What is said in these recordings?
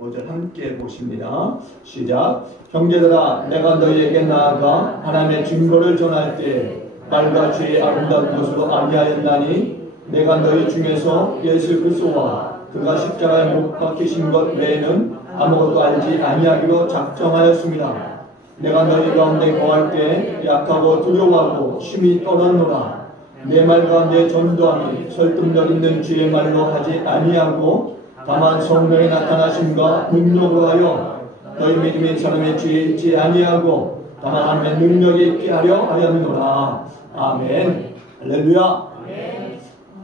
5절 함께 보십니다. 시작. 형제들아, 내가 너희에게 나아가 하나님의 증거를 전할 때 말과 죄의 아름다운 것으로 아니하였나니 내가 너희 중에서 예수 그리스도와 그가 십자가에 못 박히신 것 외에는 아무것도 알지 아니하기로 작정하였습니다. 내가 너희 가운데 거할 때 약하고 두려워하고 심히 떠났노라. 내 말 가운데 전도함이 설득력 있는 주의 말로 하지 아니하고 다만 성령의 나타나심과 능력으로 하여 너희 믿음이 사람의 죄에 있지 아니하고 다만 하나님의 능력이 있게 하려 하였노라. 아멘. 할렐루야.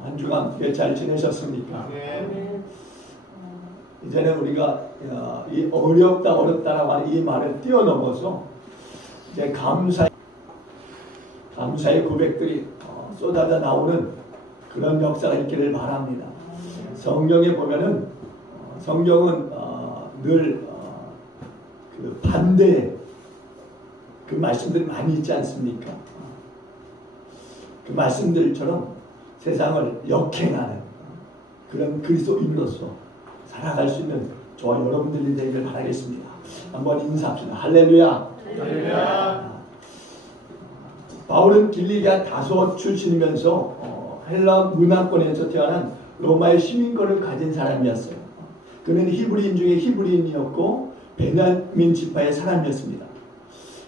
한 주간 어떻게 잘 지내셨습니까? 이제는 우리가 이 어렵다라고 하는 이 말을 뛰어넘어서 이제 감사의 고백들이 쏟아져 나오는 그런 역사가 있기를 바랍니다. 성경에 보면은 성경은 늘 그 반대의 그 말씀들이 많이 있지 않습니까? 그 말씀들처럼 세상을 역행하는 그런 그리스도인으로서 살아갈 수 있는 저와 여러분들이 되기를 바라겠습니다. 한번 인사합시다. 할렐루야. 할렐루야. 바울은 길리기아 다소 출신이면서 헬라 문화권에서 태어난 로마의 시민권을 가진 사람이었어요. 그는 히브리인 중에 히브리인이었고 베냐민 지파의 사람이었습니다.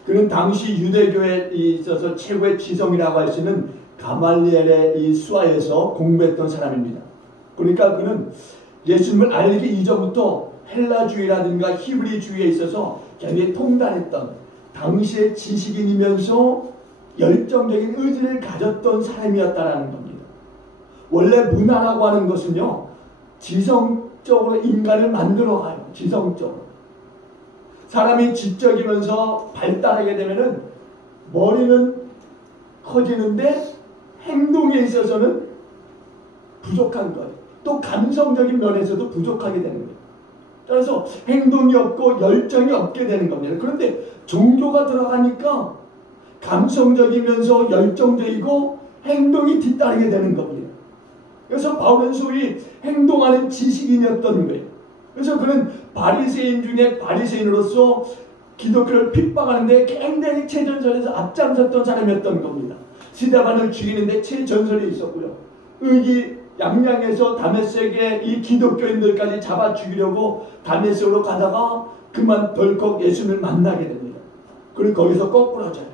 그는 당시 유대교에 있어서 최고의 지성이라고 할 수 있는 가말리엘의 이 수하에서 공부했던 사람입니다. 그러니까 그는 예수님을 알기 이전부터 헬라주의라든가 히브리주의에 있어서 굉장히 통달했던 당시의 지식인이면서 열정적인 의지를 가졌던 사람이었다는 겁니다. 원래 문화라고 하는 것은요, 지성적으로 인간을 만들어가요. 지성적으로. 사람이 지적이면서 발달하게 되면은 머리는 커지는데 행동에 있어서는 부족한 거예요. 또 감성적인 면에서도 부족하게 되는 거예요. 그래서 행동이 없고 열정이 없게 되는 겁니다. 그런데 종교가 들어가니까 감성적이면서 열정적이고 행동이 뒤따르게 되는 겁니다. 그래서 바울은 소위 행동하는 지식인이었던 거예요. 그래서 그는 바리새인 중에 바리새인으로서 기독교를 핍박하는데 굉장히 최전선에서 앞장섰던 사람이었던 겁니다. 스데반을 죽이는데 최전선에 있었고요. 양양에서 다메섹의 이 기독교인들까지 잡아 죽이려고 다메섹으로 가다가 그만 덜컥 예수님을 만나게 됩니다. 그리고 거기서 거꾸로져요.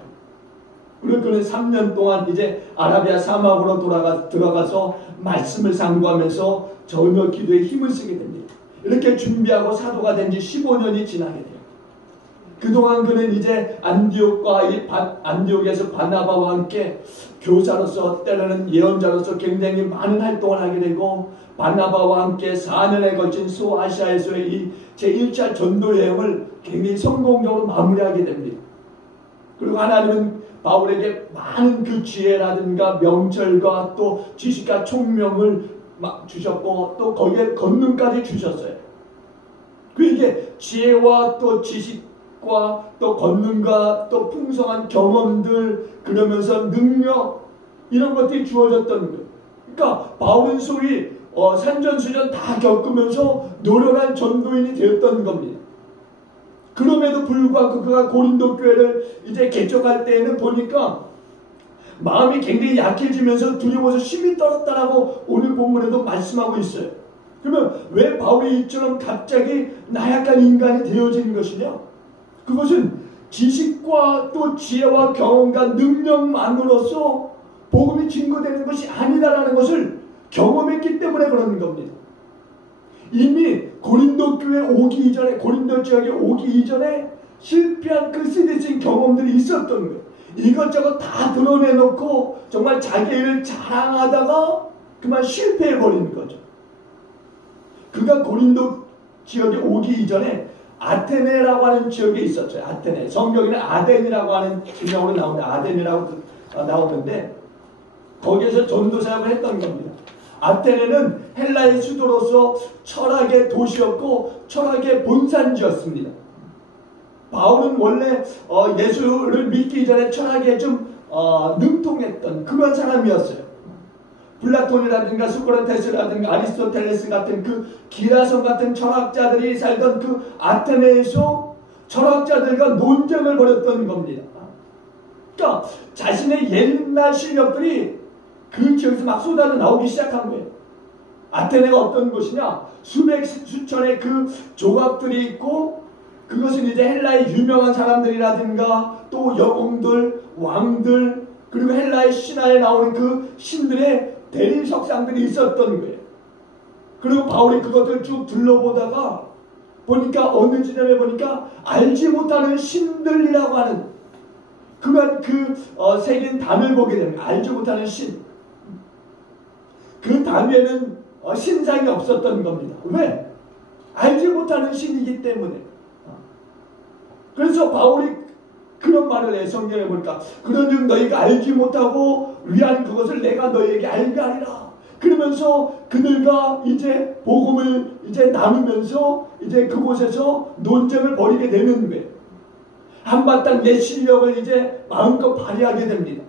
그리고 그는 3년 동안 이제 아라비아 사막으로 들어가서 말씀을 상고하면서 저녁 기도에 힘을 쓰게 됩니다. 이렇게 준비하고 사도가 된 지 15년이 지나게 돼요. 그동안 그는 이제 안디옥에서 바나바와 함께 교사로서 때로는 예언자로서 굉장히 많은 활동을 하게 되고 바나바와 함께 4년에 걸친 소아시아에서의 이 제1차 전도 여행을 굉장히 성공적으로 마무리하게 됩니다. 그리고 하나님은 바울에게 많은 그 지혜라든가 명철과 또 지식과 총명을 주셨고 또 거기에 권능까지 주셨어요. 그게 지혜와 또 지식과 또 권능과 또 풍성한 경험들 그러면서 능력 이런 것들이 주어졌던 거예요. 그러니까 바울은 소위 산전수전 다 겪으면서 노련한 전도인이 되었던 겁니다. 그럼에도 불구하고 그가 고린도 교회를 이제 개척할 때에는 보니까 마음이 굉장히 약해지면서 두려워서 심히 떨었다라고 오늘 본문에도 말씀하고 있어요. 그러면 왜 바울이 이처럼 갑자기 나약한 인간이 되어지는 것이냐? 그것은 지식과 또 지혜와 경험과 능력만으로서 복음이 증거되는 것이 아니다라는 것을 경험했기 때문에 그러는 겁니다. 이미 고린도 교회 오기 이전에 고린도 지역에 오기 이전에 실패한 그 시대적인 경험들이 있었던 거예요. 이것저것 다 드러내놓고 정말 자기 일을 자랑하다가 그만 실패해버리는 거죠. 그가 고린도 지역에 오기 이전에 아테네라고 하는 지역에 있었어요. 아테네. 성경에는 아덴이라고 하는 지명으로 나오는데 아덴이라고 나오는데 거기에서 전도 사역을 했던 겁니다. 아테네는 헬라의 수도로서 철학의 도시였고 철학의 본산지였습니다. 바울은 원래 예수를 믿기 전에 철학에 좀 능통했던 그런 사람이었어요. 플라톤이라든가 소크라테스라든가 아리스토텔레스 같은 그 기라성 같은 철학자들이 살던 그 아테네에서 철학자들과 논쟁을 벌였던 겁니다. 그러니까 자신의 옛날 실력들이 그 지역에서 막 쏟아져 나오기 시작한 거예요. 아테네가 어떤 곳이냐? 수백 수천의 그 조각들이 있고, 그것은 이제 헬라의 유명한 사람들이라든가 또 영웅들, 왕들, 그리고 헬라의 신화에 나오는 그 신들의 대리석상들이 있었던 거예요. 그리고 바울이 그것들 쭉 둘러보다가 보니까 어느 지점에 보니까 알지 못하는 신들이라고 하는 그간 새긴 단을 보게 됩니다. 알지 못하는 신. 그 단에는 신상이 없었던 겁니다. 왜? 알지 못하는 신이기 때문에. 그래서 바울이 그런 말을 해. 성경에 보니까 그런즉 너희가 알지 못하고 위한 그것을 내가 너희에게 알게 하리라. 그러면서 그들과 이제 복음을 이제 나누면서 이제 그곳에서 논쟁을 벌이게 되는 거예요. 한바탕 내 실력을 이제 마음껏 발휘하게 됩니다.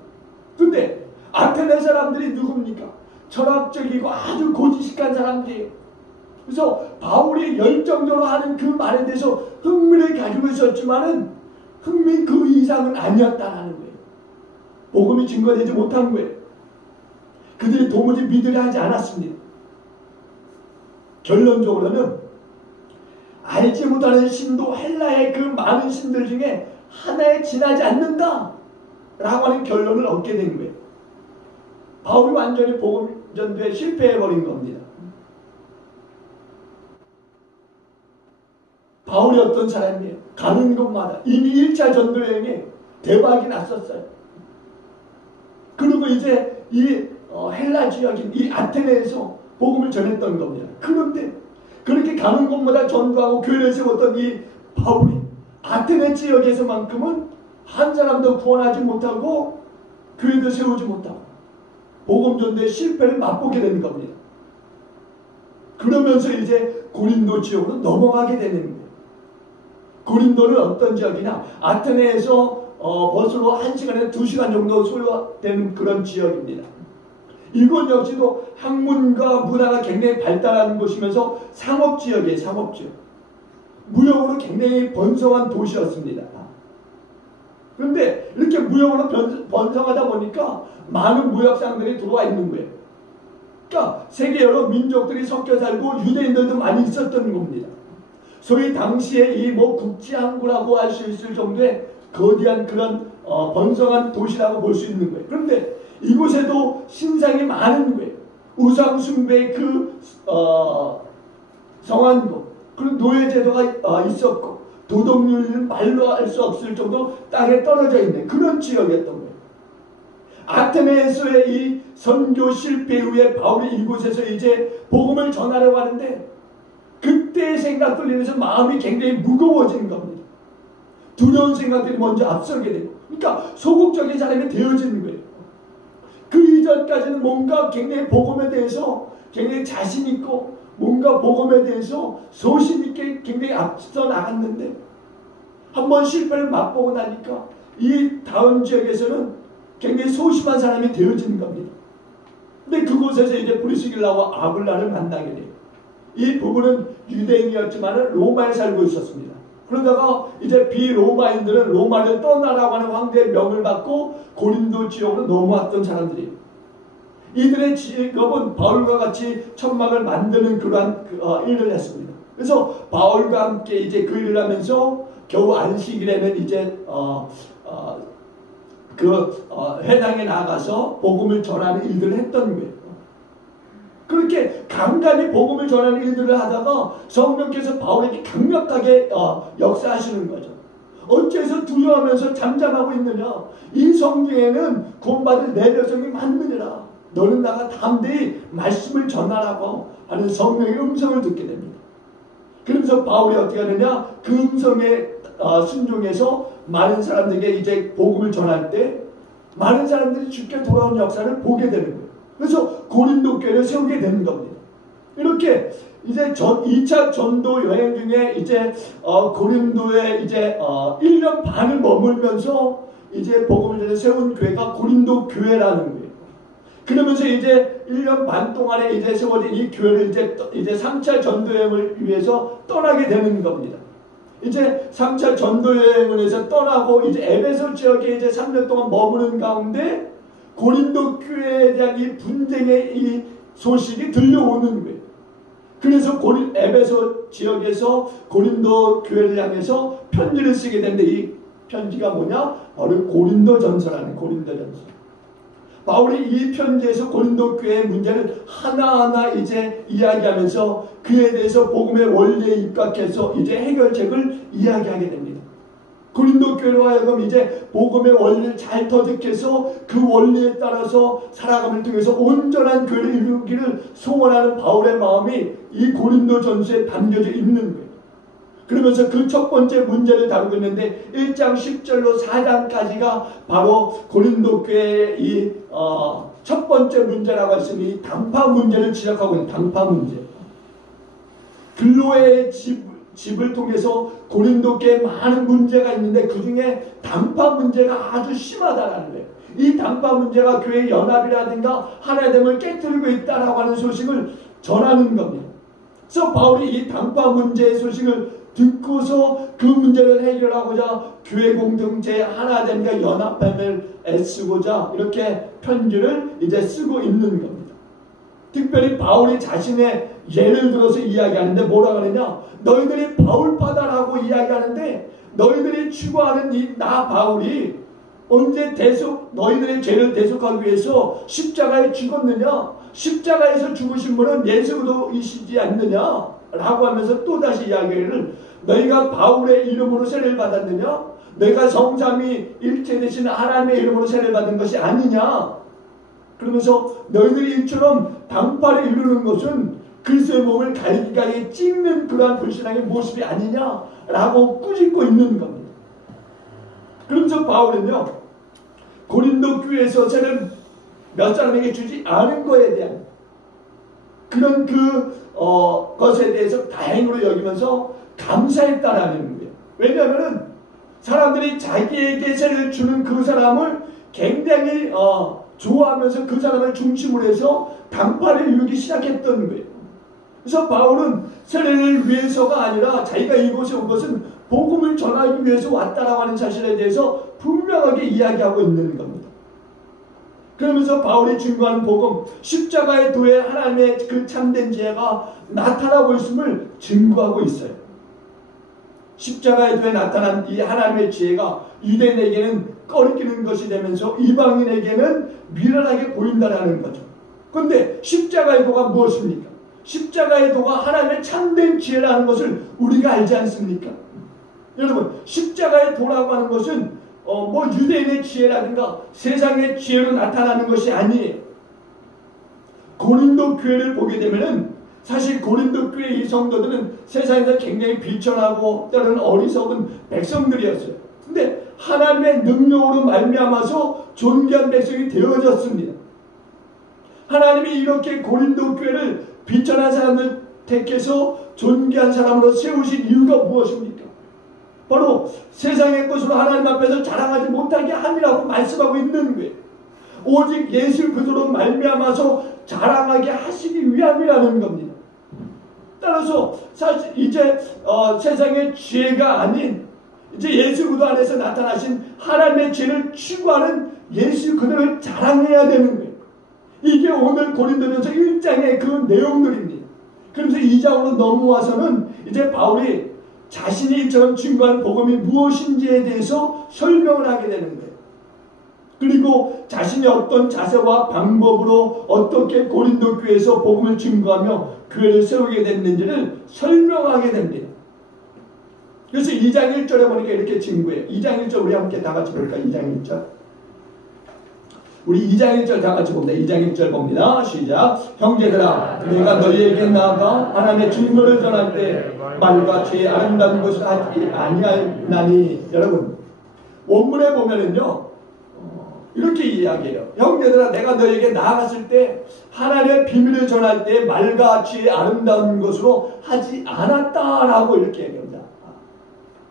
근데 아테네 사람들이 누굽니까? 철학적이고 아주 고지식한 사람들이에요. 그래서 바울이 열정적으로 하는 그 말에 대해서 흥미를 가지고 있었지만은 흥미 그 이상은 아니었다는 거예요. 복음이 증거되지 못한 거예요. 그들이 도무지 믿으려 하지 않았습니다. 결론적으로는 알지 못하는 신도 헬라의 그 많은 신들 중에 하나에 지나지 않는다 라고 하는 결론을 얻게 된 거예요. 바울이 완전히 복음 전도에 실패해버린 겁니다. 바울이 어떤 사람이에요? 가는 곳마다 이미 1차 전도 여행에 대박이 났었어요. 그리고 이제 이 헬라 지역인 이 아테네에서 복음을 전했던 겁니다. 그런데 그렇게 가는 곳마다 전도하고 교회를 세웠던 이 바울이 아테네 지역에서만큼은 한 사람도 구원하지 못하고 교회도 세우지 못하고 복음 전도의 실패를 맛보게 된 겁니다. 그러면서 이제 고린도 지역으로 넘어가게 되는 거예요. 고린도는 어떤 지역이냐? 아테네에서 버스로 1시간에 2시간 정도 소요되는 그런 지역입니다. 이곳 역시도 학문과 문화가 굉장히 발달한 곳이면서 상업지역이에요. 상업지역. 무역으로 굉장히 번성한 도시였습니다. 그런데 이렇게 무역으로 번성하다 보니까 많은 무역상들이 들어와 있는 거예요. 그러니까 세계 여러 민족들이 섞여 살고 유대인들도 많이 있었던 겁니다. 소위 당시에 이 국지항구라고 할 수 있을 정도의 거대한 그런 번성한 도시라고 볼 수 있는 거예요. 그런데 이곳에도 신상이 많은 거예요. 우상 숭배의 성한고, 그리고 노예제도가 있었고, 도덕률은 말로 할 수 없을 정도로 땅에 떨어져 있는 그런 지역이었던 거예요. 아테네에서의 이 선교 실패 후에 바울이 이곳에서 이제 복음을 전하려고 하는데 그때의 생각들 인해서 마음이 굉장히 무거워지는 겁니다. 두려운 생각들이 먼저 앞서게 되고, 그러니까 소극적인 사람이 되어지는 거예요. 그 이전까지는 뭔가 굉장히 복음에 대해서 굉장히 자신 있고 뭔가 복음에 대해서 소신 있게 굉장히 앞서 나갔는데 한번 실패를 맛보고 나니까 이 다음 지역에서는 굉장히 소심한 사람이 되어지는 겁니다. 근데 그곳에서 이제 브리스길라와 아굴라를 만나게 돼요. 이 부부는 유대인이었지만 로마에 살고 있었습니다. 그러다가 이제 비로마인들은 로마를 떠나라고 하는 황제의 명을 받고 고린도 지역으로 넘어왔던 사람들이에요. 이들의 직업은 바울과 같이 천막을 만드는 그러한 일을 했습니다. 그래서 바울과 함께 이제 그 일을 하면서 겨우 안식일에는 이제 회당에 나가서 복음을 전하는 일들을 했던 거예요. 그렇게 간간히 복음을 전하는 일들을 하다가 성령께서 바울에게 강력하게 역사하시는 거죠. 어째서 두려워하면서 잠잠하고 있느냐? 이 성경에는 구원받을 내 백성이 많느니라. 너는 나가 담대히 말씀을 전하라고 하는 성령의 음성을 듣게 됩니다. 그러면서 바울이 어떻게 하느냐? 그 음성에 순종해서 많은 사람들에게 이제 복음을 전할 때 많은 사람들이 주께 돌아온 역사를 보게 되는 거예요. 그래서 고린도 교회를 세우게 되는 겁니다. 이렇게 이제 2차 전도 여행 중에 이제 고린도에 이제 1년 반을 머물면서 이제 복음을 전해 세운 교회가 고린도 교회라는 거예요. 그러면서 이제 1년 반 동안에 이제 세워진 이 교회를 이제 3차 전도여행을 위해서 떠나게 되는 겁니다. 이제 3차 전도여행을 해서 떠나고 이제 에베소 지역에 이제 3년 동안 머무는 가운데 고린도 교회에 대한 이 분쟁의 이 소식이 들려오는 거예요. 그래서 에베소 지역에서 고린도 교회를 향해서 편지를 쓰게 되는데 이 편지가 뭐냐? 바로 고린도전서라는 고린도전서. 바울이 이 편지에서 고린도 교회의 문제를 하나하나 이제 이야기하면서 그에 대해서 복음의 원리에 입각해서 이제 해결책을 이야기하게 됩니다. 고린도 교회로 하여금 이제 복음의 원리를 잘 터득해서 그 원리에 따라서 살아감을 통해서 온전한 교회를 이루기를 소원하는 바울의 마음이 이 고린도 전서에 담겨져 있는 거예요. 그러면서 그 첫 번째 문제를 다루고 있는데 1장 10절로 4장까지가 바로 고린도 교회의 이 첫 번째 문제라고 했으니 단파 문제를 지적하고 있는 단파 문제. 글로의 집을 통해서 고린도 교회에 많은 문제가 있는데 그 중에 단파 문제가 아주 심하다는 거예요. 이 단파 문제가 교회의 연합이라든가 하나됨을 깨뜨리고 있다라고 하는 소식을 전하는 겁니다. 그래서 바울이 이 단파 문제의 소식을 듣고서 그 문제를 해결하고자 교회 공동체의 하나됨과 연합함을 애쓰고자 이렇게 편지를 이제 쓰고 있는 겁니다. 특별히 바울이 자신의 예를 들어서 이야기하는데 뭐라 그러냐? 너희들이 바울파다라고 이야기하는데 너희들이 추구하는 이 나 바울이 언제 너희들의 죄를 대속하기 위해서 십자가에 죽었느냐? 십자가에서 죽으신 분은 예수 그리스도이시지 않느냐? 라고 하면서 또다시 이야기를 너희가 바울의 이름으로 세례를 받았느냐? 너희가 성삼위 일체 되신 하나님의 이름으로 세례를 받은 것이 아니냐? 그러면서 너희들이 이처럼 단파를 이루는 것은 그리스도의 몸을 갈기갈기 찍는 그러한 불신앙의 모습이 아니냐라고 꾸짖고 있는 겁니다. 그러면서 바울은요 고린도 교회에서 세례를 몇 사람에게 주지 않은 것에 대한 그런 것에 대해서 다행으로 여기면서 감사했다라는 거예요. 왜냐하면 사람들이 자기에게 세례를 주는 그 사람을 굉장히 좋아하면서 그 사람을 중심으로 해서 단파를 이루기 시작했던 거예요. 그래서 바울은 세례를 위해서가 아니라 자기가 이곳에 온 것은 복음을 전하기 위해서 왔다라고 하는 사실에 대해서 분명하게 이야기하고 있는 겁니다. 그러면서 바울이 증거하는 복음, 십자가의 도에 하나님의 그 참된 지혜가 나타나고 있음을 증거하고 있어요. 십자가의 도에 나타난 이 하나님의 지혜가 유대인에게는 꺼리끼는 것이 되면서 이방인에게는 미련하게 보인다는 거죠. 그런데 십자가의 도가 무엇입니까? 십자가의 도가 하나님의 참된 지혜라는 것을 우리가 알지 않습니까? 여러분, 십자가의 도라고 하는 것은 유대인의 지혜라든가 세상의 지혜로 나타나는 것이 아니에요. 고린도 교회를 보게 되면은 사실 고린도 교회 이 성도들은 세상에서 굉장히 비천하고 때로는 어리석은 백성들이었어요. 근데 하나님의 능력으로 말미암아서 존귀한 백성이 되어졌습니다. 하나님이 이렇게 고린도 교회를 비천한 사람을 택해서 존귀한 사람으로 세우신 이유가 무엇입니까? 바로 세상의 것으로 하나님 앞에서 자랑하지 못하게 함이라고 말씀하고 있는 거예요. 오직 예수 그리스도로 말미암아서 자랑하게 하시기 위함이라는 겁니다. 따라서 사실 이제 세상의 지혜가 아닌 이제 예수 그리스도 안에서 나타나신 하나님의 지혜를 추구하는 예수 그리스도를 자랑해야 되는 거예요. 이게 오늘 고린도전서 1장의 그 내용들입니다. 그러면서 2장으로 넘어와서는 이제 바울이 자신이 이처럼 증거한 복음이 무엇인지에 대해서 설명을 하게 되는 거예요. 그리고 자신이 어떤 자세와 방법으로 어떻게 고린도 교회에서 복음을 증거하며 교회를 세우게 됐는지를 설명하게 됩니다. 그래서 2장 1절에 보니까 이렇게 증거해요. 2장 1절 우리 함께 다 같이 볼까요? 2장 1절. 우리 2장 1절 다 같이 봅니다. 2장 1절 봅니다. 시작. 형제들아, 내가 너희에게 나아가 하나님의 증거를 전할 때 말과 죄의 아름다운 것을 하지 아니하나니. 여러분, 원문에 보면은요 이렇게 이야기해요. 형제들아, 내가 너희에게 나아갔을 때 하나님의 비밀을 전할 때 말과 죄의 아름다운 것으로 하지 않았다라고 이렇게 얘기합니다.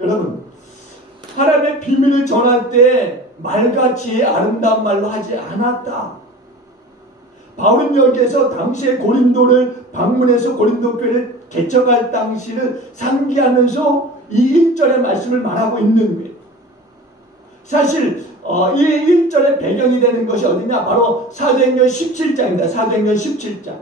여러분, 하나님의 비밀을 전할 때 말과 지혜의 아름다운 말로 하지 않았다. 바울은 여기에서 당시에 고린도를 방문해서 고린도 교회를 개척할 당시를 상기하면서 이 1절의 말씀을 말하고 있는 거예요. 사실 이 1절의 배경이 되는 것이 어디냐? 바로 사도행전 17장입니다. 사도행전 17장.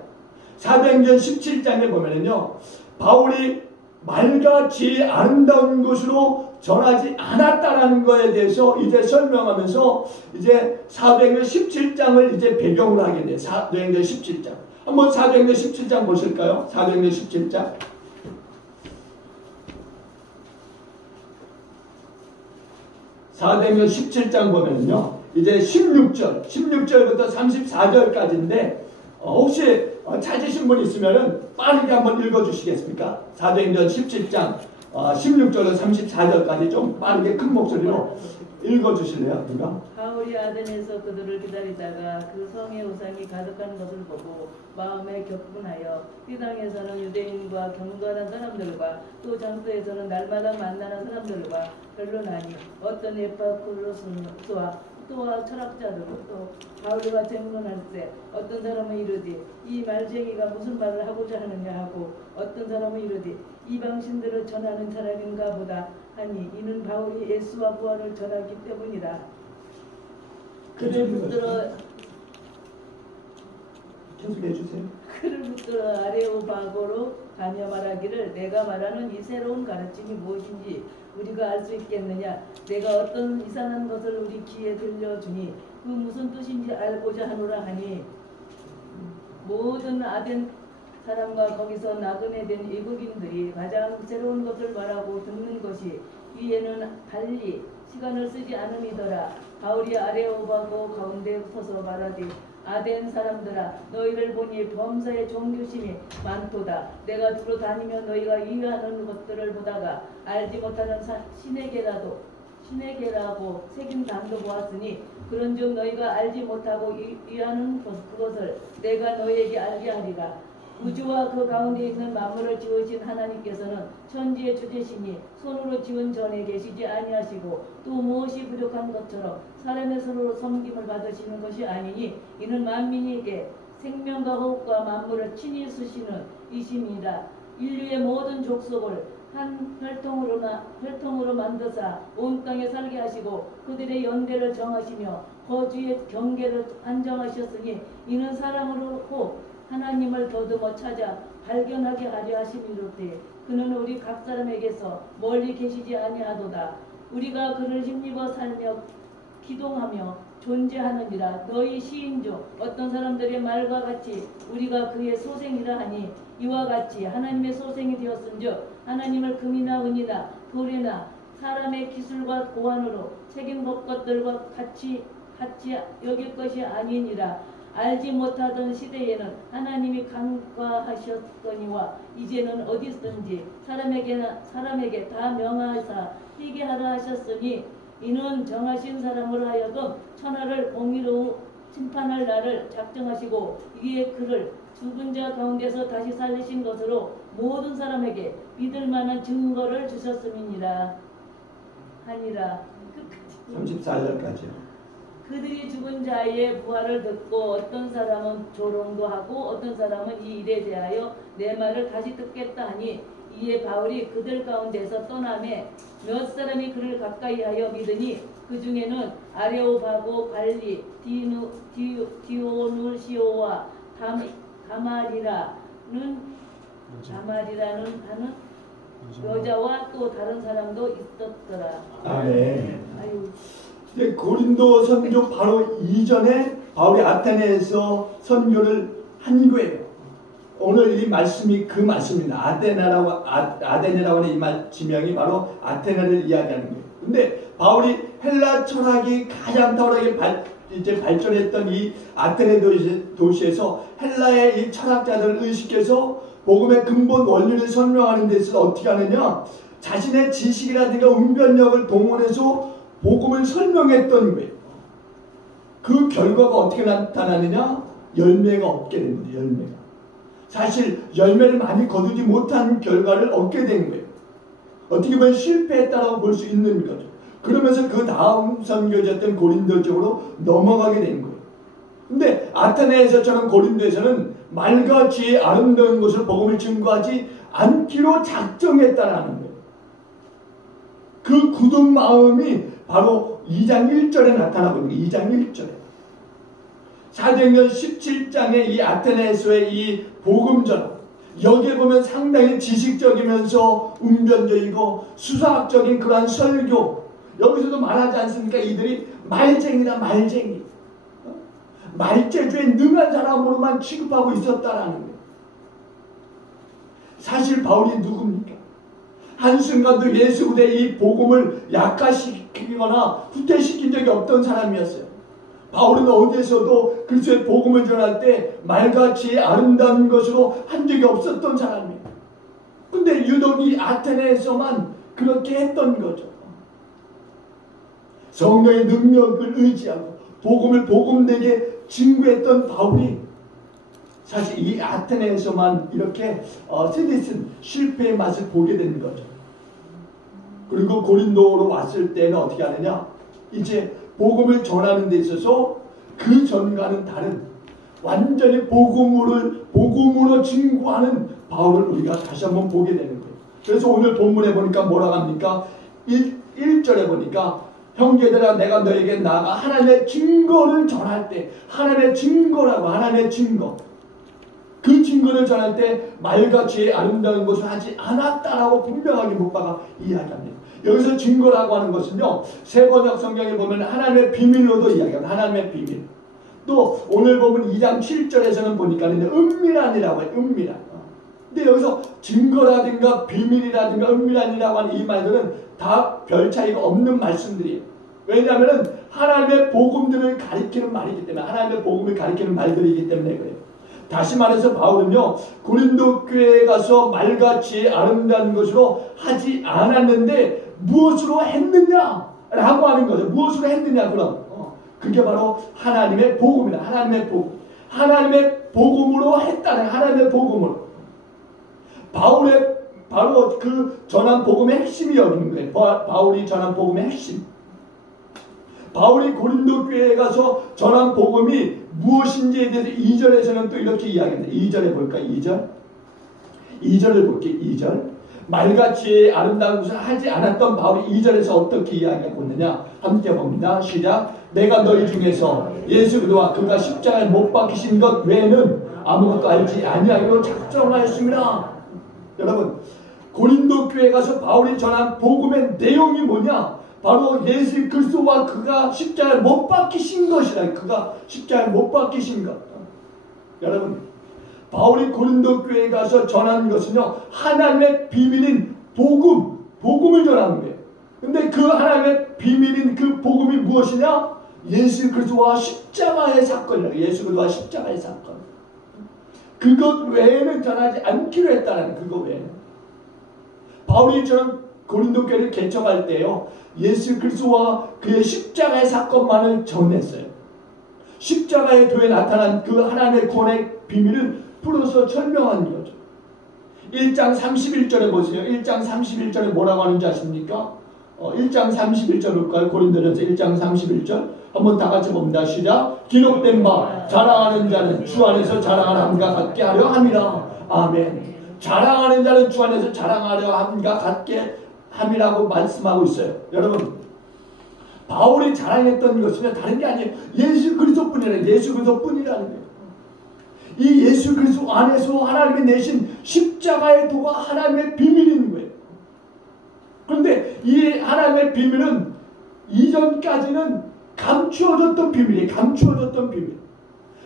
사도행전 17장에 보면은요, 바울이 말과 지혜의 아름다운 것으로 전하지 않았다라는 것에 대해서 이제 설명하면서 이제 사도행전 17장을 이제 배경으로 하게 돼요. 사도행전 17장. 한번 사도행전 17장 보실까요? 사도행전 17장. 사도행전 17장 보면요, 이제 16절부터 34절까지인데 혹시 찾으신 분 있으면은 빠르게 한번 읽어주시겠습니까? 사도행전 17장 16절에서 34절까지 좀 빠르게 큰 목소리로 읽어주실래요? 누가? 바울이 아덴에서 그들을 기다리다가 그 성의 우상이 가득한 것을 보고 마음에 격분하여 이 땅에서는 유대인과 경건한 사람들과 또 장소에서는 날마다 만나는 사람들과 변론하니 어떤 에파프로스와 또한 철학자들로 또 바울과争論할 때 어떤 사람은 이르되 이 말쟁이가 무슨 말을 하고자 하느냐 하고 어떤 사람은 이르되 이방신들을 전하는 사람인가 보다 하니 이는 바울이 예수와 부활을 전하기 때문이라. 그를 붙들어 그를 붙들어 아레오바고로 가며 말하기를 내가 말하는 이 새로운 가르침이 무엇인지 우리가 알 수 있겠느냐. 내가 어떤 이상한 것을 우리 귀에 들려주니 그 무슨 뜻인지 알고자 하노라 하니 모든 아덴 사람과 거기서 나그네 된 외국인들이 가장 새로운 것을 말하고 듣는 것이 위에는 달리 시간을 쓰지 않음이더라. 바울이 아레오바고 가운데 서서 말하되 아덴 사람들아 너희를 보니 범사의 종교심이 많도다. 내가 두루 다니며 너희가 이해하는 것들을 보다가 알지 못하는 신에게라고 새긴 담도 보았으니 그런즉 너희가 알지 못하고 이해하는 그것을 내가 너희에게 알게 하리라. 우주와 그 가운데 있는 만물을 지으신 하나님께서는 천지의 주제시니 손으로 지은 전에 계시지 아니하시고 또 무엇이 부족한 것처럼 사람의 손으로 섬김을 받으시는 것이 아니니 이는 만민에게 생명과 호흡과 만물을 친히 쓰시는 이심이라. 인류의 모든 족속을 한 혈통으로 만드사 온 땅에 살게 하시고 그들의 연대를 정하시며 거주의 경계를 안정하셨으니 이는 사람으로 하나님을 더듬어 찾아 발견하게 하려 하심이로되 그는 우리 각 사람에게서 멀리 계시지 아니하도다. 우리가 그를 힘입어 살며 기동하며 존재하느니라. 너희 시인 중 어떤 사람들의 말과 같이 우리가 그의 소생이라 하니 이와 같이 하나님의 소생이 되었은즉 하나님을 금이나 은이나 돌이나 사람의 기술과 고안으로 새긴 것들과 같이 여길 것이 아니니라. 알지 못하던 시대에는 하나님이 간과하셨거니와 이제는 어디든지 사람에게 다 명하사 희귀하라 하셨으니 이는 정하신 사람으로 하여금 천하를 공의로 심판할 날을 작정하시고 이에 그를 죽은 자 가운데서 다시 살리신 것으로 모든 사람에게 믿을 만한 증거를 주셨음이니라 하니라. 34절까지요. 그들이 죽은 자의 부활을 듣고 어떤 사람은 조롱도 하고 어떤 사람은 이 일에 대하여 내 말을 다시 듣겠다 하니 이에 바울이 그들 가운데서 떠나매 몇 사람이 그를 가까이하여 믿으니 그 중에는 아레오바고 발리 디오누시오와 가마리라는 하는 여자와 또 다른 사람도 있었더라. 아멘. 고린도 선교 바로 이전에 바울이 아테네에서 선교를 한 거예요. 오늘 이 말씀이 그 말씀입니다. 아테네라고 하는 이 지명이 바로 아테네를 이야기하는 거예요. 근데 바울이 헬라 철학이 가장 탁월하게 발전했던 이 아테네 도시에서 헬라의 이 철학자들을 의식해서 복음의 근본 원리를 설명하는 데 있어서 어떻게 하느냐, 자신의 지식이라든가 웅변력을 동원해서 복음을 설명했던 거예요. 그 결과가 어떻게 나타나느냐? 열매가 없게 됩니다. 열매가. 사실 열매를 많이 거두지 못한 결과를 얻게 된 거예요. 어떻게 보면 실패했다라고 볼 수 있는 거죠. 그러면서 그 다음 선교지였던 고린도 쪽으로 넘어가게 된 거예요. 근데 아테네에서처럼 고린도에서는 말과 지혜의 아름다운 것을 복음을 증거하지 않기로 작정했다라는 거예요. 그 굳은 마음이 바로 2장 1절에 나타나고 있는 거예요. 2장 1절에. 사도행전 17장의 이 아테네에서의 이 복음전, 여기에 보면 상당히 지식적이면서 웅변적이고 수사학적인 그러한 설교, 여기서도 말하지 않습니까? 이들이 말쟁이다, 말쟁이. 말재주에 능한 사람으로만 취급하고 있었다라는 거예요. 사실 바울이 누굽니까? 한순간도 예수 그리스도의 이 복음을 약화시키거나 후퇴시킨 적이 없던 사람이었어요. 바울은 어디에서도 그리스도의 복음을 전할 때 말과 지혜의 아름다운 것으로 한 적이 없었던 사람이에요. 근데 유독 이 아테네에서만 그렇게 했던 거죠. 성령의 능력을 의지하고 복음을 복음되게 증거했던 바울이 사실 이 아테네에서만 이렇게 쓰디쓴 실패의 맛을 보게 된 거죠. 그리고 고린도로 왔을 때는 어떻게 하느냐? 이제 복음을 전하는 데 있어서 그 전과는 다른 완전히 복음으로 증거하는 바울을 우리가 다시 한번 보게 되는 거예요. 그래서 오늘 본문에 보니까 뭐라고 합니까? 1절에 보니까 형제들아 내가 너에게 나아가 하나님의 증거를 전할 때, 하나님의 증거라고, 하나님의 증거, 그 증거를 전할 때 말과 지혜의 아름다운 것을 하지 않았다라고 분명하게 못 박아 이야기합니다. 여기서 증거라고 하는 것은요, 세번역 성경에 보면 하나님의 비밀로도 이야기합니다. 하나님의 비밀. 또 오늘 보면 2장 7절에서는 보니까 은밀한이라고 해요. 은밀한. 근데 여기서 증거라든가 비밀이라든가 은밀한이라고 하는 이 말들은 다 별 차이가 없는 말씀들이에요. 왜냐하면 하나님의 복음들을 가리키는 말이기 때문에, 하나님의 복음을 가리키는 말들이기 때문에 그래요. 다시 말해서 바울은요, 고린도 교회에 가서 말과 지혜의 아름다운 것으로 하지 않았는데 무엇으로 했느냐라고 하는 거죠. 무엇으로 했느냐 그럼 그게 바로 하나님의 복음이다. 하나님의 복음. 하나님의 복음으로 했다는, 하나님의 복음으로. 바울의 바로 그 전한 복음의 핵심이 여기 있는 거예요. 바울이 전한 복음의 핵심. 바울이 고린도 교회에 가서 전한 복음이 무엇인지에 대해서 2절에서는 또 이렇게 이야기합니다. 2절에 볼까요? 2절을 볼게요. 2절. 말과 지혜의 아름다운 것을 하지 않았던 바울이 2절에서 어떻게 이야기하고 있느냐? 함께 봅니다. 시작. 내가 너희 중에서 예수 그리스도와 그가 십자가에 못 박히신 것 외에는 아무것도 알지 아니하기로 작정하였습니다. 여러분, 고린도 교회에 가서 바울이 전한 복음의 내용이 뭐냐? 바로 예수 그리스도와 그가 십자가에 못 박히신 것이라. 그가 십자가에 못 박히신 것. 여러분, 바울이 고린도 교회에 가서 전한 것은요, 하나님의 비밀인 복음을 전하는 거예요. 근데 그 하나님의 비밀인 그 복음이 무엇이냐? 예수 그리스도와 십자가의 사건이라고. 예수 그리스도와 십자가의 사건. 그것 외에는 전하지 않기로 했다는, 그것 외에는. 바울이 저는 고린도 교회를 개척할 때요, 예수 그리스도와 그의 십자가의 사건만을 전했어요. 십자가의 도에 나타난 그 하나님의 구원의 비밀을 풀어서 설명한 거죠. 1장 31절에 보세요. 1장 31절에 뭐라고 하는지 아십니까? 1장 31절 볼까요? 고린도전서 1장 31절 한번 다 같이 봅니다. 시작. 기록된 바 자랑하는 자는 주 안에서 자랑하는 함과 같게 하려 함이라. 아멘. 자랑하는 자는 주 안에서 자랑하려 함과 같게 함이라고 말씀하고 있어요. 여러분, 바울이 자랑했던 것은 다른 게 아니에요. 예수 그리스도뿐이라는, 예수 그리스도뿐이라는 거예요. 이 예수 그리스도 안에서 하나님이 내신 십자가의 도가 하나님의 비밀인 거예요. 그런데 이 하나님의 비밀은 이전까지는 감추어졌던 비밀이에요. 감추어졌던 비밀.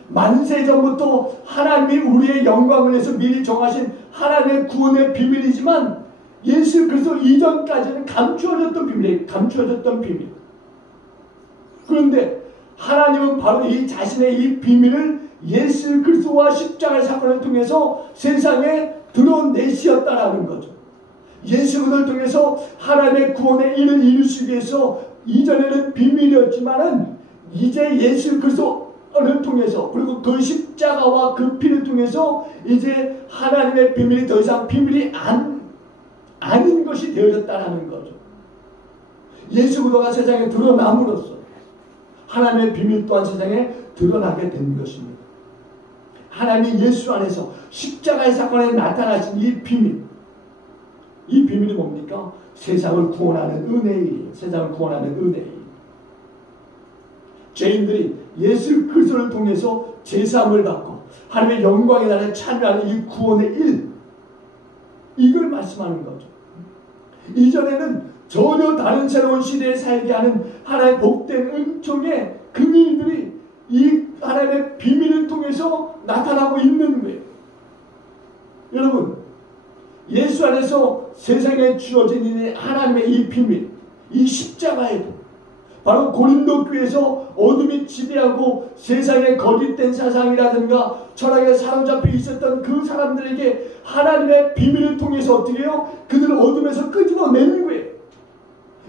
만세 전부터 하나님이 우리의 영광을 위해서 미리 정하신 하나님의 구원의 비밀이지만 예수 그리스도 이전까지는 감추어졌던 비밀이에요. 감추어졌던 비밀. 그런데 하나님은 바로 이 자신의 이 비밀을 예수 그리스도와 십자가의 사건을 통해서 세상에 드러내시었다라는 거죠. 예수 그리스도를 통해서 하나님의 구원의 일을 이루시기 위해서 이전에는 비밀이었지만은 이제 예수 그리스도를 통해서, 그리고 그 십자가와 그 피를 통해서 이제 하나님의 비밀이 더 이상 비밀이 아닌 것이 되어졌다라는 거죠. 예수 그리스도가 세상에 드러남으로써 하나님의 비밀 또한 세상에 드러나게 된 것입니다. 하나님 예수 안에서 십자가의 사건에 나타나신 이 비밀, 이 비밀이 뭡니까? 세상을 구원하는 은혜의 일, 세상을 구원하는 은혜의 일. 죄인들이 예수 그리스도를 통해서 제사함을 받고 하나님의 영광의 나라에 참여하는 이 구원의 일, 이걸 말씀하는 거죠. 이전에는 전혀 다른 새로운 시대에 살게 하는 하나의 복된 은총의 그 일들이 이 하나님의 비밀을 통해서 나타나고 있는 거예요. 여러분, 예수 안에서 세상에 주어진 이 하나님의 이 비밀, 이 십자가에도 바로 고린도 교회에서 어둠이 지배하고 세상의 거짓된 사상이라든가 철학에 사로잡혀 있었던 그 사람들에게 하나님의 비밀을 통해서 어떻게 해요? 그들을 어둠에서 끄집어내는 거예요.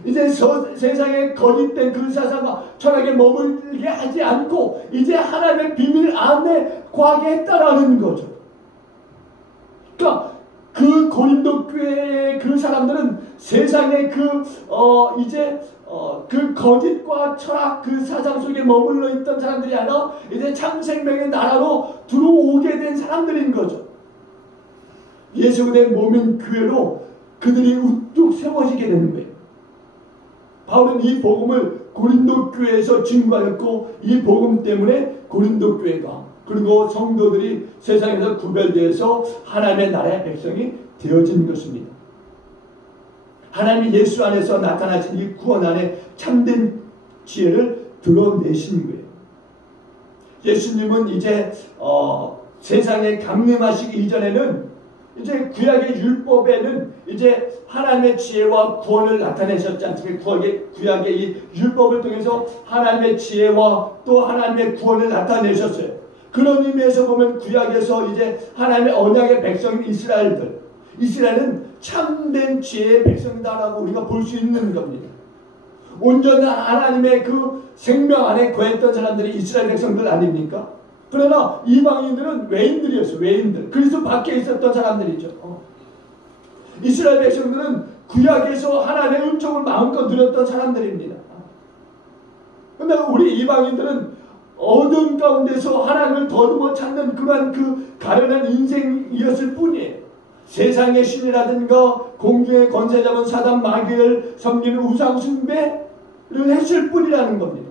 이제 세상의 거짓된 그 사상과 철학에 머물게 하지 않고 이제 하나님의 비밀 안에 거하게 했다라는 거죠. 그러니까 그 고린도 교회의 그 사람들은 세상의 그 거짓과 철학 그 사상 속에 머물러 있던 사람들이 아니라 이제 참생명의 나라로 들어오게 된 사람들인 거죠. 예수 그리스도의 몸인 교회로 그들이 우뚝 세워지게 되는 거예요. 바울은 이 복음을 고린도 교회에서 증거하였고 이 복음 때문에 고린도 교회가 그리고 성도들이 세상에서 구별되어서 하나님의 나라의 백성이 되어진 것입니다. 하나님이 예수 안에서 나타나신 이 구원 안에 참된 지혜를 드러내신 거예요. 예수님은 이제 세상에 강림하시기 이전에는 이제 구약의 율법에는 이제 하나님의 지혜와 구원을 나타내셨지 않습니까? 구약의 이 율법을 통해서 하나님의 지혜와 또 하나님의 구원을 나타내셨어요. 그런 의미에서 보면 구약에서 이제 하나님의 언약의 백성인 이스라엘은 참된 지혜의 백성이다라고 우리가 볼 수 있는 겁니다. 온전한 하나님의 그 생명 안에 거했던 사람들이 이스라엘 백성들 아닙니까? 그러나 이방인들은 외인들이었어요. 외인들. 그리스도 밖에 있었던 사람들이죠. 이스라엘 백성들은 구약에서 하나님의 은총을 마음껏 누렸던 사람들입니다. 그런데 우리 이방인들은 어둠 가운데서 하나님을 더듬어 찾는 그러한 그 가련한 인생이었을 뿐이에요. 세상의 신이라든가 공중의 권세 잡은 사단 마귀를 섬기는 우상 숭배를 했을 뿐이라는 겁니다.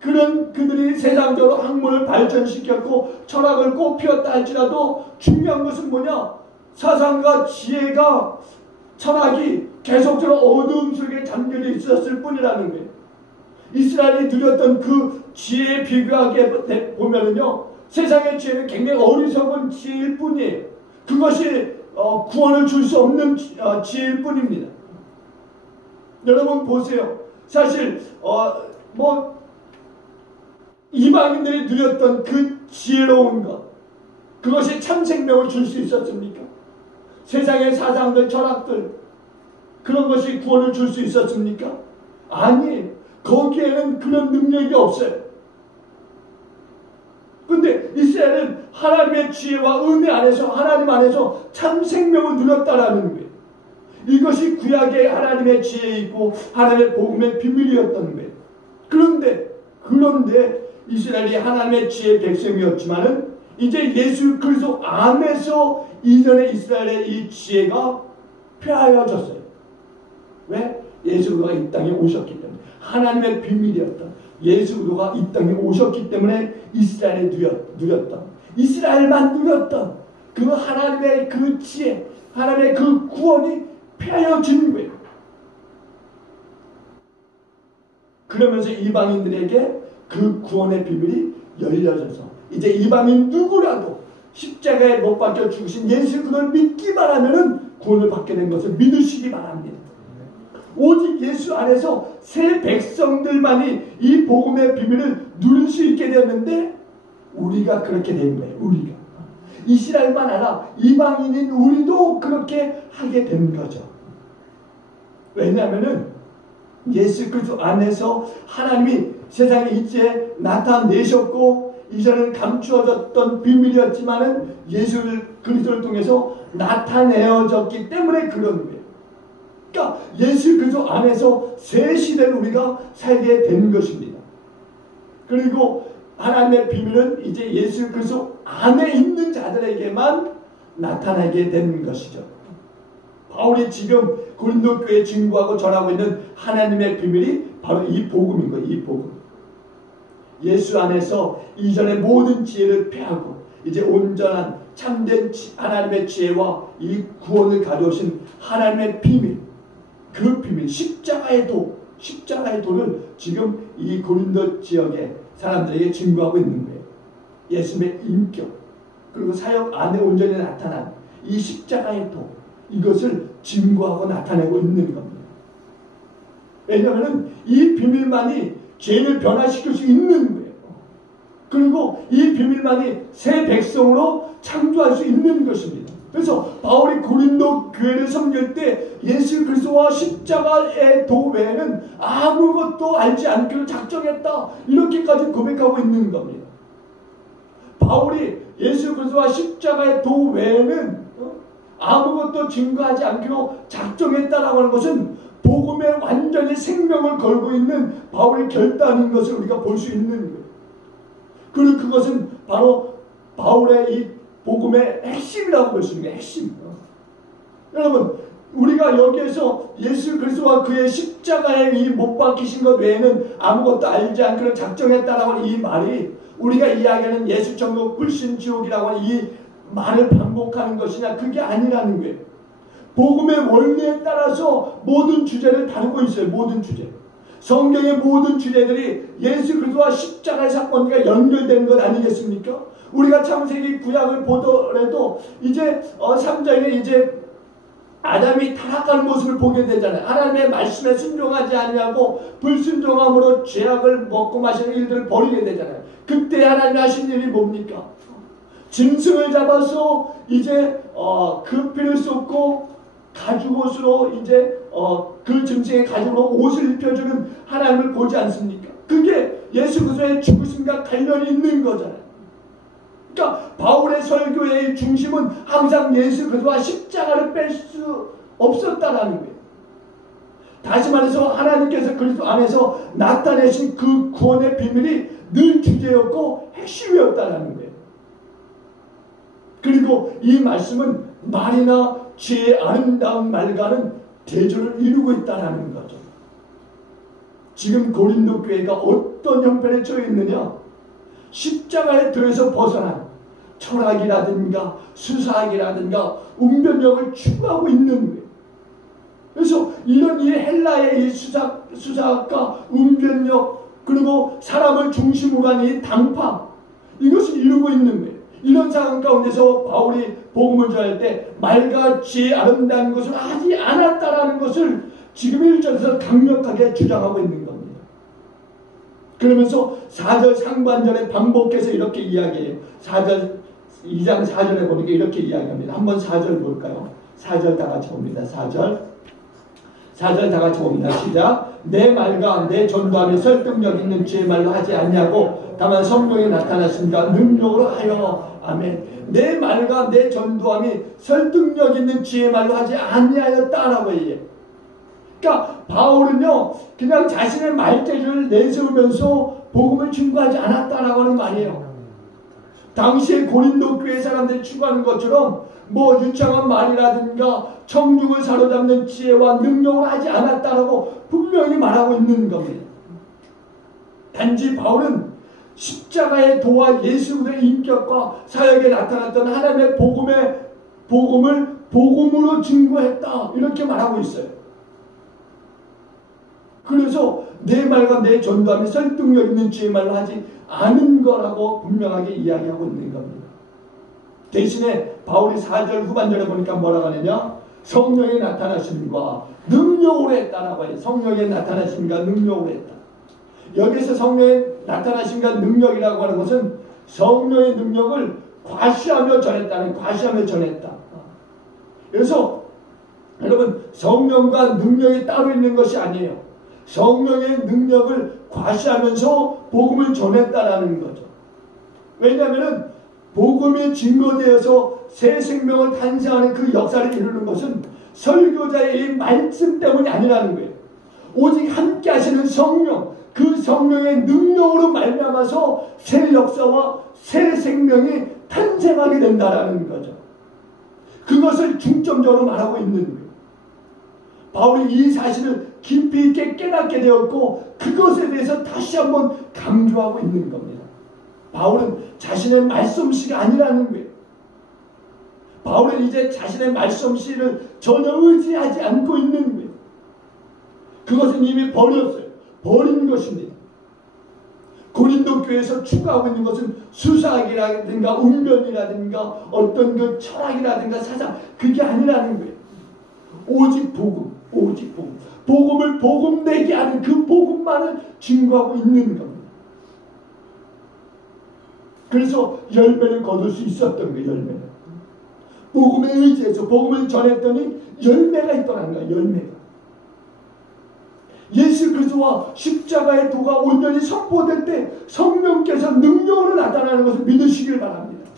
그런 그들이 세상적으로 학문을 발전시켰고 철학을 꽃피웠다 할지라도 중요한 것은 뭐냐? 사상과 지혜가 철학이 계속적으로 어두움 속에 잠겨져 있었을 뿐이라는 거예요. 이스라엘이 누렸던 그 지혜에 비교하게 보면은요, 세상의 지혜는 굉장히 어리석은 지혜일 뿐이에요. 그것이 구원을 줄 수 없는 지혜일 뿐입니다. 여러분 보세요. 사실 이방인들이 누렸던 그 지혜로운 것, 그것이 참 생명을 줄 수 있었습니까? 세상의 사상들, 철학들, 그런 것이 구원을 줄 수 있었습니까? 아니에요. 거기에는 그런 능력이 없어요. 근데 이스라엘은 하나님의 지혜와 은혜 안에서, 하나님 안에서 참 생명을 누렸다라는 거예요. 이것이 구약의 하나님의 지혜이고 하나님의 복음의 비밀이었던 거예요. 그런데 이스라엘이 하나님의 지혜의 백성이었지만은 이제 예수 그리스도 안에서 이전의 이스라엘의 이 지혜가 폐하여졌어요. 왜? 예수 그리스도가 이 땅에 오셨기 때문에. 하나님의 비밀이었던 예수 그리스도가 이 땅에 오셨기 때문에 이스라엘이 누렸던, 이스라엘만 누렸던 그 하나님의 그 지혜, 하나님의 그 구원이 폐하여진 거예요. 그러면서 이방인들에게 그 구원의 비밀이 열려져서 이제 이방인 누구라도 십자가에 못 박혀 죽으신 예수 그를 믿기만 하면은 구원을 받게 된 것을 믿으시기 바랍니다. 오직 예수 안에서 새 백성들만이 이 복음의 비밀을 누릴 수 있게 되었는데 우리가 그렇게 된 거예요. 우리가 이스라엘만 아니라 이방인인 우리도 그렇게 하게 된 거죠. 왜냐하면은 예수 그리스도 안에서 하나님이 세상에 이제 나타내셨고 이전에는 감추어졌던 비밀이었지만은 예수 그리스도를 통해서 나타내어졌기 때문에 그런 거예요. 그러니까 예수 그리스도 안에서 새 시대를 우리가 살게 된 것입니다. 그리고 하나님의 비밀은 이제 예수 그리스도 안에 있는 자들에게만 나타나게 된 것이죠. 바울이 지금 고린도 교회에 증거하고 전하고 있는 하나님의 비밀이 바로 이 복음인 거예요. 이 복음. 예수 안에서 이전의 모든 지혜를 폐하고 이제 온전한 참된 하나님의 지혜와 이 구원을 가져오신 하나님의 비밀, 그 비밀, 십자가의 도를 지금 이 고린도 지역의 사람들에게 증거하고 있는 거예요. 예수님의 인격, 그리고 사역 안에 온전히 나타난 이 십자가의 도, 이것을 증거하고 나타내고 있는 겁니다. 왜냐하면 이 비밀만이 죄를 변화시킬 수 있는 거예요. 그리고 이 비밀만이 새 백성으로 창조할 수 있는 것입니다. 그래서 바울이 고린도 교회를 섬길 때 예수 그리스도와 십자가의 도 외에는 아무것도 알지 않기로 작정했다, 이렇게까지 고백하고 있는 겁니다. 바울이 예수 그리스도와 십자가의 도 외에는 아무것도 증거하지 않기로 작정했다라고 하는 것은 복음에 완전히 생명을 걸고 있는 바울의 결단인 것을 우리가 볼 수 있는 거예요. 그리고 그것은 바로 바울의 이 복음의 핵심이라고 볼 수 있는 거예요. 핵심. 여러분, 우리가 여기에서 예수 그리스도와 그의 십자가에 이 못 박히신 것 외에는 아무것도 알지 않기로 작정했다라고 하는 이 말이 우리가 이야기하는 예수 천국 불신 지옥이라고 하는 이 말을 반복하는 것이냐, 그게 아니라는 거예요. 복음의 원리에 따라서 모든 주제를 다루고 있어요. 모든 주제. 성경의 모든 주제들이 예수 그리스도와 십자가의 사건과 연결되는 것 아니겠습니까? 우리가 창세기 구약을 보더라도 이제 3장에 이제 아담이 타락하는 모습을 보게 되잖아요. 하나님의 말씀에 순종하지 아니하고 불순종함으로 죄악을 먹고 마시는 일들을 벌이게 되잖아요. 그때 하나님이 하신 일이 뭡니까? 짐승을 잡아서 이제 그 피를 쏟고 가죽옷으로 이제 그 짐승의 가죽으로 옷을 입혀주는 하나님을 보지 않습니까? 그게 예수 그리스도의 죽으심과 관련이 있는 거잖아요. 그러니까 바울의 설교의 중심은 항상 예수 그리스도와 십자가를 뺄 수 없었다라는 거예요. 다시 말해서 하나님께서 그리스도 안에서 나타내신 그 구원의 비밀이 늘 주제였고 핵심이었다라는 거예요. 그리고 이 말씀은 말이나 지혜의 아름다운 말과는 대조를 이루고 있다는 거죠. 지금 고린도 교회가 어떤 형편에 처해 있느냐? 십자가의 들에서 벗어난 철학이라든가 수사학이라든가 운변력을 추구하고 있는 거예요. 그래서 이런 이 헬라의 이 수사학과 운변력, 그리고 사람을 중심으로 한 이 당파, 이것을 이루고 있는 거예요. 이런 상황 가운데서 바울이 복음을 전할 때 말과 지혜의 아름다운 것을 하지 않았다라는 것을 지금 1절에서 강력하게 주장하고 있는 겁니다. 그러면서 4절 상반절에 반복해서 이렇게 이야기해요. 2장 4절에 보니까 이렇게 이야기합니다. 한번 4절 볼까요? 4절 다 같이 봅니다. 4절 다 같이 봅니다. 시작. 내 말과 내 전도함이 설득력 있는 지혜의 말로 하지 않냐고, 다만 성령이 나타났습니다. 능력으로 하여. 아멘. 내 말과 내 전도함이 설득력 있는 지혜의 말로 하지 아니하였다라고 얘기해요. 그러니까 바울은요, 그냥 자신의 말재주를 내세우면서 복음을 증거하지 않았다라고 하는 말이에요. 당시에 고린도 교회 사람들이 추구하는 것처럼 뭐 유창한 말이라든가 청중을 사로잡는 지혜와 능력을 하지 않았다라고 분명히 말하고 있는 겁니다. 단지 바울은 십자가의 도와 예수 그리스도의 인격과 사역에 나타났던 하나님의 복음을 복음으로 증거했다, 이렇게 말하고 있어요. 그래서 내 말과 내 전도함이 설득력 있는 지혜의 말로 하지 않은 거라고 분명하게 이야기하고 있는 겁니다. 대신에 바울이 4절 후반절에 보니까 뭐라고 하느냐? 성령의 나타나심과 능력으로 했다라고 해요. 성령의 나타나심과 능력으로 했다. 여기서 성령의 나타나심과 능력이라고 하는 것은 성령의 능력을 과시하며 전했다. 그래서 여러분, 성령과 능력이 따로 있는 것이 아니에요. 성령의 능력을 과시하면서 복음을 전했다라는 거죠. 왜냐하면 복음이 증거되어서 새 생명을 탄생하는 그 역사를 이루는 것은 설교자의 이 말씀 때문이 아니라는 거예요. 오직 함께 하시는 성령, 그 성령의 능력으로 말미암아서 새 역사와 새 생명이 탄생하게 된다라는 거죠. 그것을 중점적으로 말하고 있는 거예요. 바울이 이 사실을 깊이 있게 깨닫게 되었고 그것에 대해서 다시 한번 강조하고 있는 겁니다. 바울은 자신의 말씀씨가 아니라는 거예요. 바울은 이제 자신의 말씀씨를 전혀 의지하지 않고 있는 거예요. 그것은 이미 버렸어요. 버린 것입니다. 고린도 교회에서 추구하고 있는 것은 수사학이라든가 운변이라든가 어떤 그 철학이라든가 사상, 그게 아니라는 거예요. 오직 복음, 오직 복음. 복음을 복음되게 하는 그 복음만을 증거하고 있는 겁니다. 그래서 열매를 거둘 수 있었던 거예요. 열매를. 복음에 의지해서 복음을 전했더니 열매가 있더라는 거예요. 열매가. 예수 그리스도와 십자가의 도가 온전히 선포될 때 성령께서 능력으로 나타나는 것을 믿으시길 바랍니다.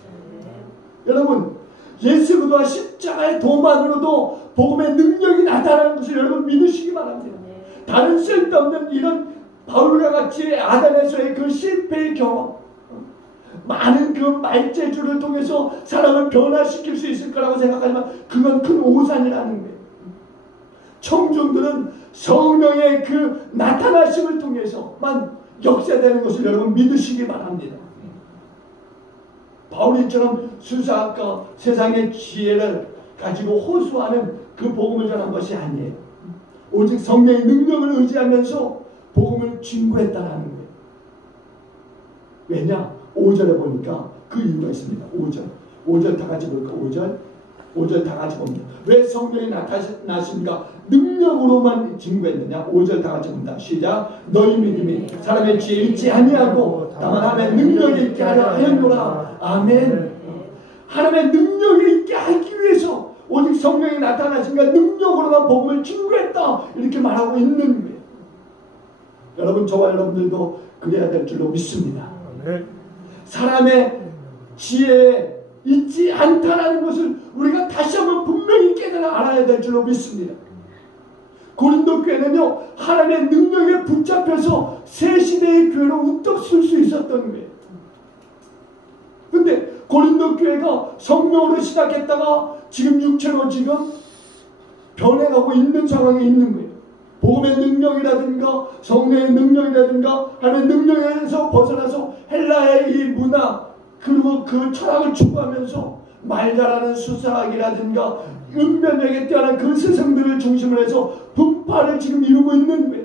여러분, 예수 그리스도와 십자가의 도만으로도 복음의 능력이 나타나는 것을 여러분 믿으시기 바랍니다. 다른 쓸데없는 이런 바울과 같이 아담에서의 그 실패의 경험, 많은 그 말재주를 통해서 사람을 변화시킬 수 있을 거라고 생각하지만 그건 큰 오산이라는 거예요. 청중들은 성령의 그 나타나심을 통해서만 역사되는 것을 여러분 믿으시기 바랍니다. 바울이처럼 수사학과 세상의 지혜를 가지고 호소하는 그 복음을 전한 것이 아니에요. 오직 성령의 능력을 의지하면서 복음을 증거했다는 거예요. 왜냐? 5절에 보니까 그 이유가 있습니다. 5절 다 같이 볼까? 5절 다 같이 봅니다. 왜 성령이 나타나십니까? 능력으로만 증거했느냐? 5절 다 같이 봅니다. 시작. 너희 믿음이 사람의 지혜에 있지 아니하고 다만 하나님의 능력이 있게 하려 하였노라. 아멘. 하나님의 능력이 있게 하기 위해서 오직 성령이 나타나신가 능력으로만 복음을 증거했다. 이렇게 말하고 있는 거예요. 여러분, 저와 여러분들도 그래야 될 줄로 믿습니다. 사람의 지혜에 있지 않다라는 것을 우리가 다시 한번 분명히 깨달아 알아야 될 줄로 믿습니다. 고린도 교회는요, 하나님의 능력에 붙잡혀서 새 시대의 교회로 우뚝 설 수 있었던 거예요. 근데 고린도 교회가 성령으로 시작했다가 지금 육체로 지금 변해가고 있는 상황에 있는 거예요. 복음의 능력이라든가 성령의 능력이라든가 하나님의 능력에서 벗어나서 헬라의 이 문화 그리고 그 철학을 추구하면서 말 잘하는 수사학이라든가 은변력에 뛰어난 그 스승들을 중심으로 해서 분파를 지금 이루고 있는 거예요.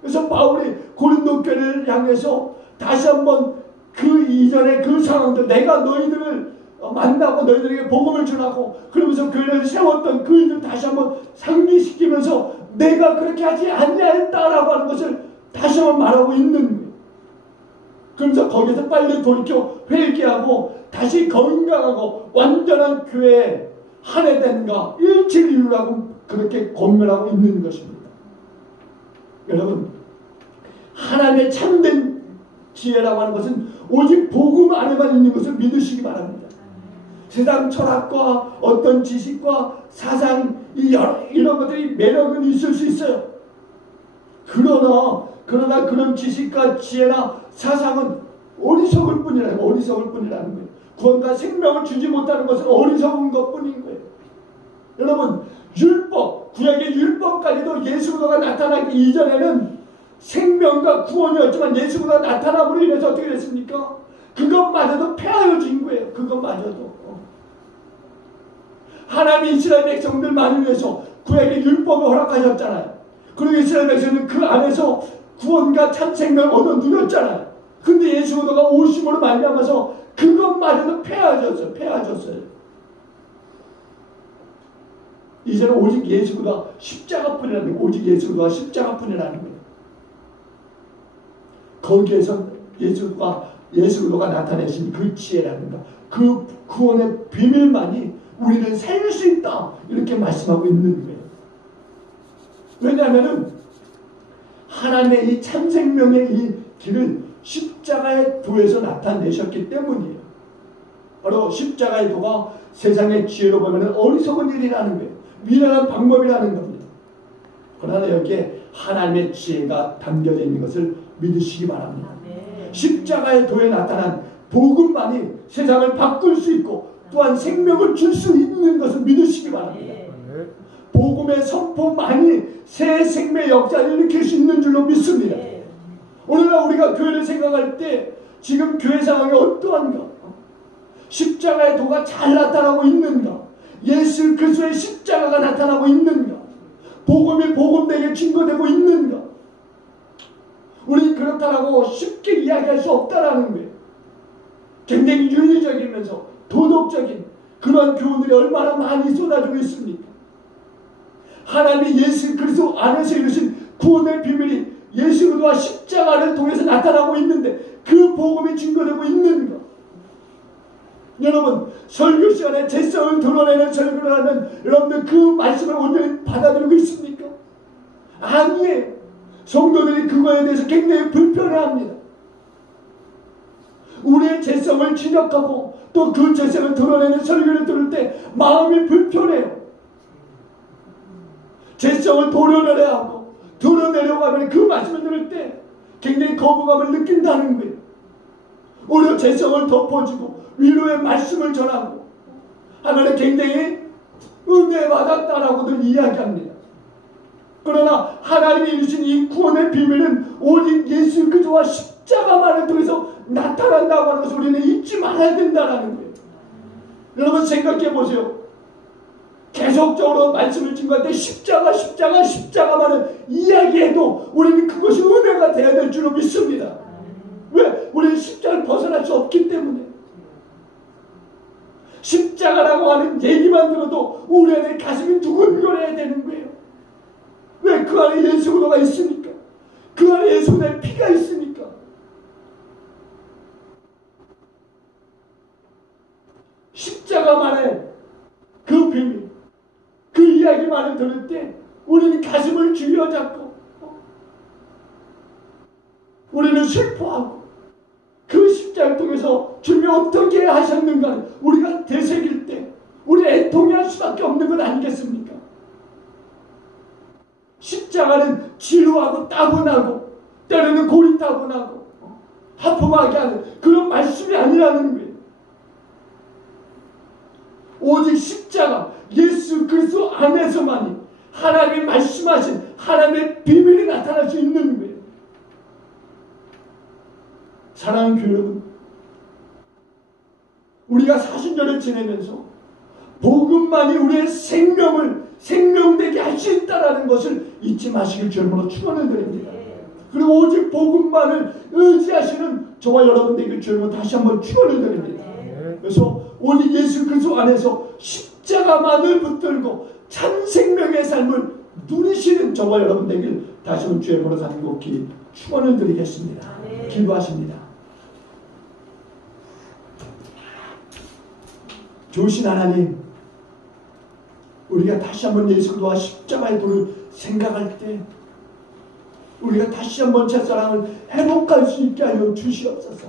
그래서 바울이 고린도 교회를 향해서 다시 한번 그 이전의 그 상황들, 내가 너희들을 만나고 너희들에게 복음을 전하고 그러면서 교회를 세웠던 그 일을 다시 한번 상기시키면서 내가 그렇게 하지 않냐했다라고 하는 것을 다시 한번 말하고 있는 거예요. 그러면서 거기서 빨리 돌이켜 회개하고 다시 건강하고 완전한 교회에 한 해 된가 일치를 이루라고 그렇게 권면하고 있는 것입니다. 여러분, 하나님의 참된 지혜라고 하는 것은 오직 복음 안에만 있는 것을 믿으시기 바랍니다. 세상 철학과 어떤 지식과 사상 이런 것들이 매력은 있을 수 있어요. 그러나 그런 지식과 지혜나 사상은 어리석을 뿐이라는 거예요. 구원과 생명을 주지 못하는 것은 어리석은 것뿐인 거예요. 여러분, 율법, 구약의 율법까지도 예수 그리스도가 나타나기 이전에는 생명과 구원이었지만 예수 그리스도가 나타남으로 인해서 어떻게 됐습니까? 그것마저도 폐하여진 거예요. 그것마저도. 하나님 이스라엘 백성들만을 위해서 구약의 율법을 허락하셨잖아요. 그리고 이스라엘 백성은 그 안에서 구원과 참 생명을 얻어 누렸잖아요. 근데 예수 그리스도가 오심으로 말미암아서 그것마저도 폐하졌어요. 이제는 오직 예수 그리스도가 십자가뿐이라는 거예요. 오직 예수 그리스도가 십자가뿐이라는 거예요. 거기에서 예수 그리스도가 나타내신 그 지혜라든가 그 구원의 비밀만이 우리를 살릴 수 있다. 이렇게 말씀하고 있는 거예요. 왜냐하면 하나님의 이 참생명의 이 길을 십자가의 도에서 나타내셨기 때문이에요. 바로 십자가의 도가 세상의 지혜로 보면 어리석은 일이라는 거예요. 미련한 방법이라는 겁니다. 그러나 여기에 하나님의 지혜가 담겨져 있는 것을 믿으시기 바랍니다. 십자가의 도에 나타난 복음만이 세상을 바꿀 수 있고 또한 생명을 줄 수 있는 것을 믿으시기 바랍니다. 복음의 선포만이 새 생명의 역사를 일으킬 수 있는 줄로 믿습니다. 오늘날 우리가 교회를 생각할 때 지금 교회 상황이 어떠한가? 십자가의 도가 잘 나타나고 있는가? 예수 그리스도의 십자가가 나타나고 있는가? 복음이 복음되게 증거되고 있는가? 우리 그렇다라고 쉽게 이야기할 수 없다라는 거예요. 굉장히 윤리적이면서 도덕적인 그런 교훈들이 얼마나 많이 쏟아지고 있습니까? 하나님이 예수 그리스도 안에서 이루신 구원의 비밀이 예수 그리스도와 십자가를 통해서 나타나고 있는데 그 복음이 증거되고 있는가? 여러분 설교 시간에 죄성을 드러내는 설교를 하면 여러분들 그 말씀을 온전히 받아들이고 있습니까? 아니에요. 성도들이 그거에 대해서 굉장히 불편해합니다. 우리의 죄성을 지적하고 또 그 죄성을 드러내는 설교를 들을 때 마음이 불편해요. 죄성을 도려내려 하고 드러내려고 하면 그 말씀을 들을 때 굉장히 거부감을 느낀다는 거예요. 오히려 죄성을 덮어주고 위로의 말씀을 전하고 하면 굉장히 은혜 받았다라고들 이야기합니다. 그러나 하나님이 이루신 이 구원의 비밀은 오직 예수 그리스도와 십자가만을 통해서 나타난다고 하는 것을 우리는 잊지 말아야 된다는 거예요. 여러분 생각해 보세요. 계속적으로 말씀을 증거할 때 십자가만을 이야기해도 우리는 그것이 은혜가 되어야 될 줄로 믿습니다. 왜? 우리는 십자가를 벗어날 수 없기 때문에. 십자가라고 하는 얘기만 들어도 우리 안에 가슴이 두근거려야 되는 거예요. 왜? 그 안에 예수 그리스도가 있으니까. 그 안에 예수의 피가 있으니까. 십자가만의 그 비밀, 그 이야기만을 들을 때 우리는 가슴을 쥐어잡고 우리는 슬퍼하고 그 십자가를 통해서 주님이 어떻게 하셨는가 우리가 되새길 때 우리 애통할 수밖에 없는 것 아니겠습니까? 십자가는 지루하고 따분하고 때로는 고리따분하고 하품하게 하는 그런 말씀이 아니라는 거예요. 오직 십자가 예수 그리스도 안에서만이 하나님이 말씀하신 하나님의 비밀이 나타날 수 있는 거예요. 사랑하는 교회 여러분, 우리가 사순절을 지내면서 복음만이 우리의 생명을 생명되게 할 수 있다는 것을 잊지 마시길 주님으로 축원을 드립니다. 그리고 오직 복음만을 의지하시는 저와 여러분들에게 주님으로 다시 한번 축원을 드립니다. 그래서 오직 예수 그리스도 안에서 십자가만을 붙들고 참 생명의 삶을 누리시는 저와 여러분들에게 다시 한번 주의 이름으로 간곡히 축원을 드리겠습니다. 기도하십니다. 좋으신 하나님, 우리가 다시 한번 예수 그리스도와 십자가의 도를 생각할 때 우리가 다시 한번 첫사랑을 회복할 수 있게 하여 주시옵소서.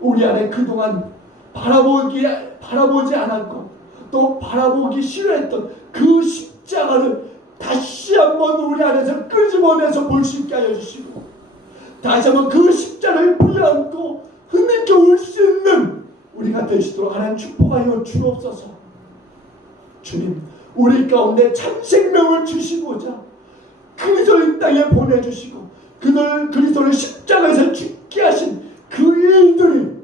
우리 안에 그동안 바라보지 않았고 또 바라보기 싫어했던 그 십자가를 다시 한번 우리 안에서 끄집어내서 볼 수 있게 하여 주시고 다시 한번 그 십자가를 부여안고 힘있게 올 수 있는 우리가 되시도록 하나님 축복하여 주옵소서. 주님, 우리 가운데 참 생명을 주시고자 그리스도를 이 땅에 보내주시고 그리스도를 십자가에서 죽게 하신 그 일들이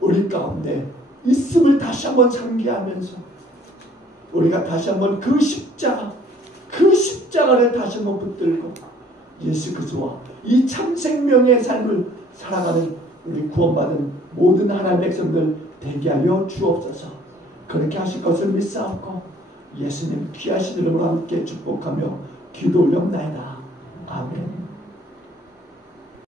우리 가운데 있음을 다시 한번 상기하면서 우리가 다시 한번 그 십자가를 다시 한번 붙들고 예수 그리스도와 이 참 생명의 삶을 살아가는 우리 구원받은 모든 하나님의 백성들 되게 하여 주옵소서. 그렇게 하실 것을 믿사옵고 예수님 귀하신 이름으로 함께 축복하며 기도 올려옵나이다. 아멘.